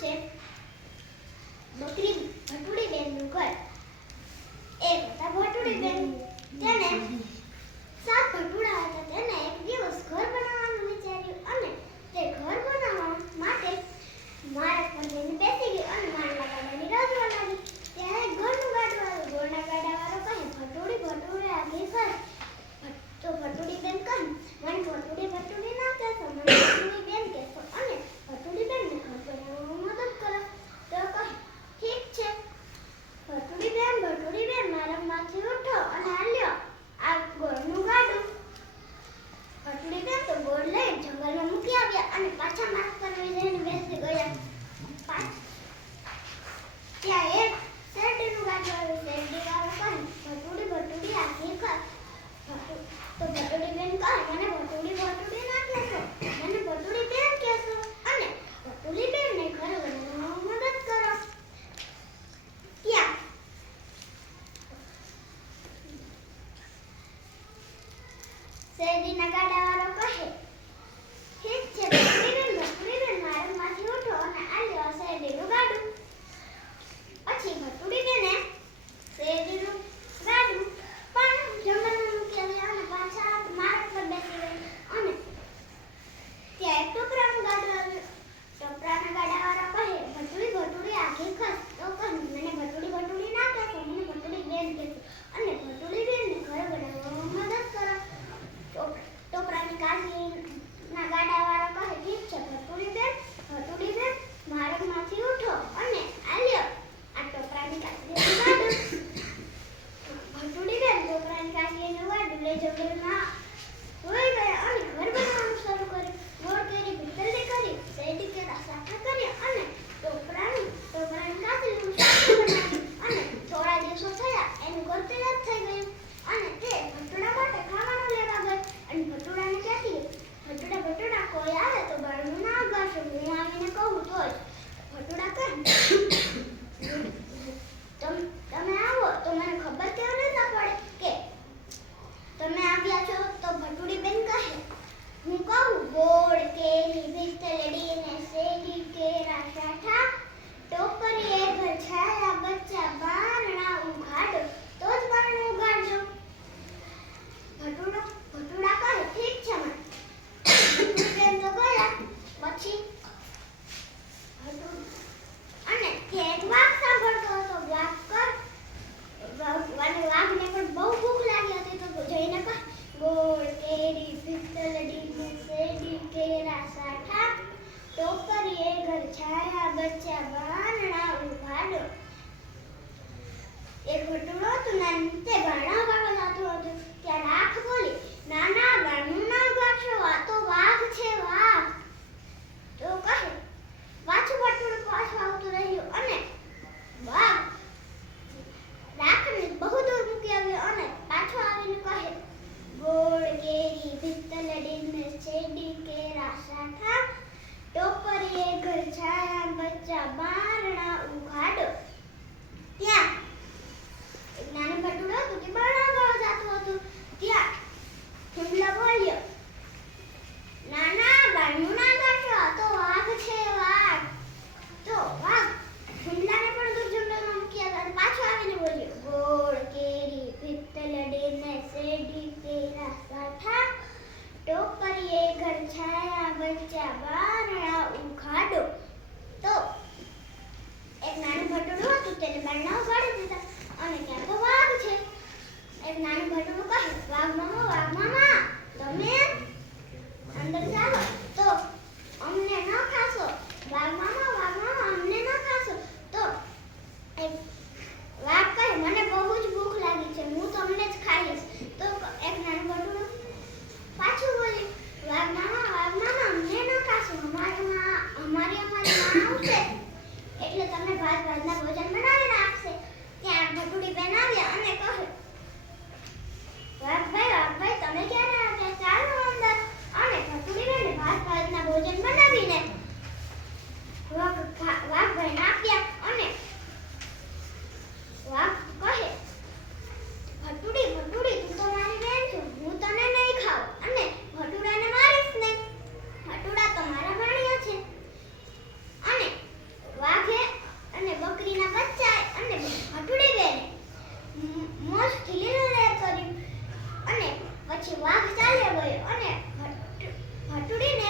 છે બકરી ભટુડી બેનનું ઘર. એક હતા ભટુડી બેન, તેને 7 ભટુડા હતા. તેને એક દિવસ ઘર બનાવવાનું વિચાર્યું અને તે ઘર બનાવવા માટે માળા પર જઈને બેસી ગઈ અને માળના ગાડાની રાહ જોવા લાગી. ત્યારે ઘરનું ગાડું આવ્યું. ઘરના ગાડાવાળો કહે, ભટુડી ભટુડી આગી ઘર. તો ભટુડી બેન કહે, મને ભટુડી ના કહેશો, મને ભટુડી બેન કહેશો અને ભટુડી બેનને ઘર બનાવવામાં મદદ કરો. તો કહે, ઠીક છે ભટુડી બેન મારા માંથી ઉઠો અને હાલ્યો આ ગોળનું ગાડું. ભટુડી બેન તો ગોળ લઈ જંગલમાં મૂકી આવ્યા અને પાછા માર્ગ પર જઈને બેસી ગયા. ત્યાં એક શેરડીનું ગાડું આવ્યું. શેરડીવાળો કહે, ભટુડી આખી ઘર. તો ભટુડી બેન કહે, મને ભટુડી ના કહેશો, મને ભટુડી બેન કહેશો અને ભટુડી બેનને ઘર બનાવવામાં મદદ કરો. ત્યાં શેરડીના ગાડાવાળો કહે, ઠીક છે ભટુડી બેન માર્ગમાંથી ઉઠો અને આ લ્યો શેરડીનું ગાડું. પછી ભટુડી બેને શેરડીનું ગાડું પણ જંગલમાં મૂકી આવ્યા અને પાછા માર્ગ પર બેસી ગઈ. અને ત્યાં એક ટોપરાનું ગાડું આવ્યું. ટોપરાના ગાડાવાળા કહે, ભટુડી આખી ખસ. તો કહે, મને ભટુડી ના કહેશો, મને ભટુડી બેન કહેશો અને ભટુડી બેનને ઘર બનાવવામાં મદદ કરો. ટોપરાની કાકીના ગાડાવાળા કહે, ઠીક છે ભટુડી બેન માર્ગમાંથી ઉઠો અને આ લ્યો આ ટોપરાની કાકીનું ગાડું. ભટુડી બેન ટોપરાની કાકીનું ગાડું લઈ જંગલમાં હોઈ ગયા અને ઘર બનાવવાનું શરૂ કર્યું. ગોળ કેરી ભીતરલી કરી, શેરડી કેળા સાઠા કર્યા અને ટોપરાની કાકીનું શાક બનાવ્યું. અને થોડા દિવસો થયા એનું ઘર તૈયાર થઈ ગયું અને તે ભટુડા માટે ખાવાનું લેવા ગઈ. અને ભટુડાને કહેતી, ભટુડા કોઈ આવે તો બળનું ના ગાશો, હું આવીને કહું તો જ. ભટુડા કહે, તમે આવો તો મને ખબર કેવી રીતે પડે કે તમે આવ્યા છો? તો ભટુડી બેન કહે, હું કહું, ગોળ કેરી ભીતરડી ને શેરડી કેળા સાઠા, ટોપરીએ ઘર છાયા બચ્ચા બારણા ઉઘાડો, તો જ બારણું ઉઘાડજો. ભટુડા કહે, ઠીક છે મને. ભટુડી બેન તો ગયા. પછી અને તે એક વાઘ સાંભળતો હતો. વાઘને પણ બહુ ભૂખ લાગી હતી. તો જઈને કહે, ગોળ કેરી ભીતરડી ને શેરડી કેળા સાઠા, ટોપરીએ ઘર છાયા બચ્ચા બારણા ઉઘાડો. એક ભટુડો હતો તે બારણા ઉઘાડવા જતો હતો. ત્યાં રાખ બોલી, ના બારણું ના ઉઘાડશો, આ તો વાઘ છે વાઘ. તો કહે, પાછું ભટુડું પાછું આવતું રહ્યું અને વાઘ રાખને બહુ દૂર મૂકી આવ્યો અને પાછો આવીને કહે, ગોળ કેરી ભીતરડી ને શેરડી કેળા સાઠા, ટોપરીએ ઘર છાયા બચ્ચા બારણા ઉઘાડો. ત્યાં એક નાનું ભટુડું હતું તે બારણા ઉઘાડવા જતું હતું. ત્યાં હુમલા મોજથી લીલું કર્યું અને પછી વાઘ ચાલ્યો ગયો અને ભટુડીને